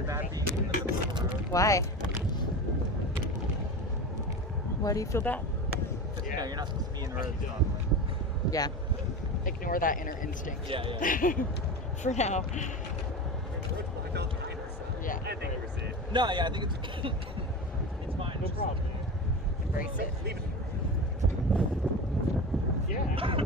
really bad being in the middle of the road. Why? Why do you feel bad? You know, you're not supposed to be in roads normally. Yeah. Ignore that inner instinct. Yeah, yeah. For now. Yeah. I think we're safe. No, yeah, I think it's it's fine. No problem. Embrace it. Leave it. Yeah.